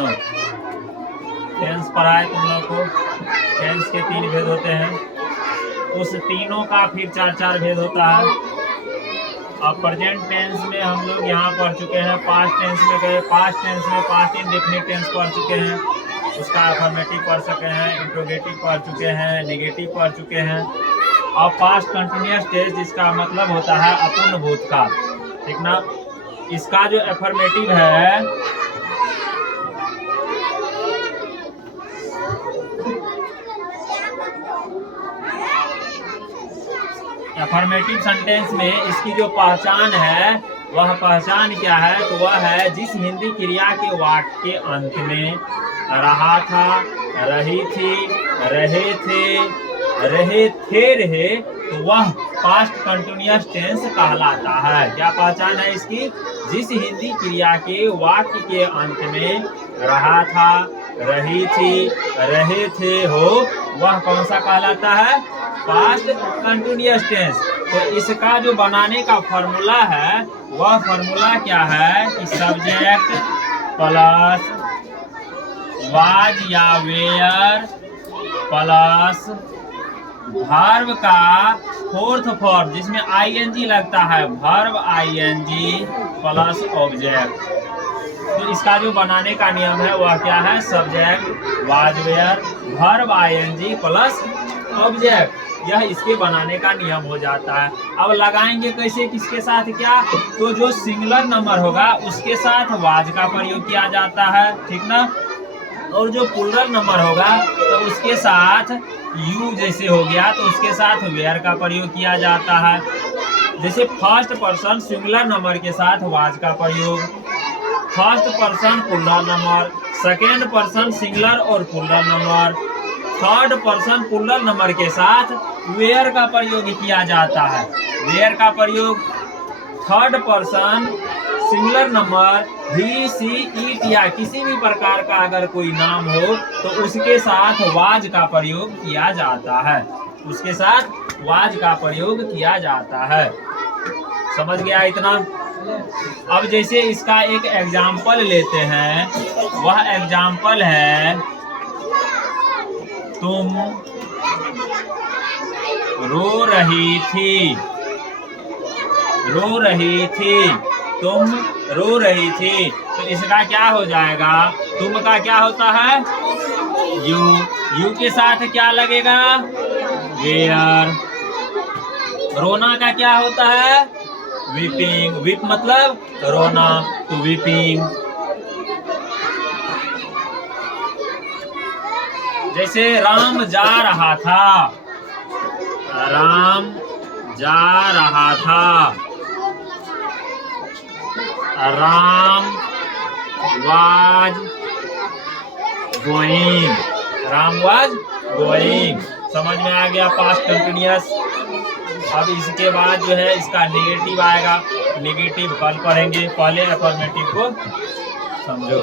तीनों टेंस पढ़ा है तुम लोग को। टेंस के 3 भेद होते हैं, उस तीनों का फिर 4-4 भेद होता है। अब प्रेजेंट टेंस में हम लोग यहाँ पढ़ चुके हैं, पास्ट टेंस में गए, पास्ट टेंस में पास्ट इंडेफिनिट टेंस पढ़ चुके हैं, उसका अफर्मेटिव पढ़ चुके हैं, इंट्रोगेटिव पढ़ चुके हैं, नेगेटिव पढ़ चुके हैं। और पास्ट कंटिन्यूअस टेंस जिसका मतलब होता है अपूर्ण भूतकाल, ठीक ना। इसका जो अफर्मेटिव है अफर्मेटिव सेंटेंस में इसकी जो पहचान है, वह पहचान क्या है, तो वह है जिस हिंदी क्रिया के वाक्य के अंत में रहा था, रही थी, रहे थे, रहे थे, रहे, तो वह पास्ट कंटिन्यूअस टेंस कहलाता है। क्या पहचान है इसकी? जिस हिंदी क्रिया के वाक्य के अंत में रहा था, रही थी, रहे थे हो, वह कौन सा कहलाता है? Past continuous tense. तो इसका जो बनाने का फॉर्मूला है, वह फॉर्मूला क्या है कि सब्जेक्ट प्लस वाज या वेयर प्लस वर्ब का फोर्थ फॉर्म जिसमें आईएनजी लगता है, वर्ब आईएनजी प्लस ऑब्जेक्ट। तो इसका जो बनाने का नियम है वह क्या है? Subject was were verb ING plus object. यह इसके बनाने का नियम हो जाता है। अब लगाएंगे कैसे, किसके साथ क्या? तो जो सिंगुलर नंबर होगा उसके साथ वाज का प्रयोग किया जाता है, ठीक ना। और जो प्लूरल नंबर होगा तो उसके साथ यू जैसे हो गया तो उसके साथ वेयर का प्रयोग किया जाता है। जैसे फर्स्ट पर्सन सिंगुलर नंबर के साथ वाज का प्रयोग, first person plural number, second person singular और plural number, third person plural number के साथ वेयर का प्रयोग किया जाता है। वेयर का प्रयोग third person singular number he, she, it या किसी भी प्रकार का अगर कोई नाम हो तो उसके साथ वाज का प्रयोग किया जाता है, उसके साथ वाज का प्रयोग किया जाता है। समझ गया इतना? अब जैसे इसका एक एग्जाम्पल लेते हैं, वह एग्जाम्पल है तुम रो रही थी, रो रही थी, तुम रो रही थी। तो इसका क्या हो जाएगा? तुम का क्या होता है? यू, यू के साथ क्या लगेगा? वेयर। रोना का क्या होता है? वीपिंग, वीप मतलब रोना, तो वीपिंग। जैसे राम जा रहा था, राम जा रहा था, Ram was going, Ram was going. समझ में आ गया पास्ट कंटिन्यूअस। अब इसके बाद जो है इसका नेगेटिव आएगा, नेगेटिव कल पढ़ेंगे, पहले अफर्मेटिव को समझो।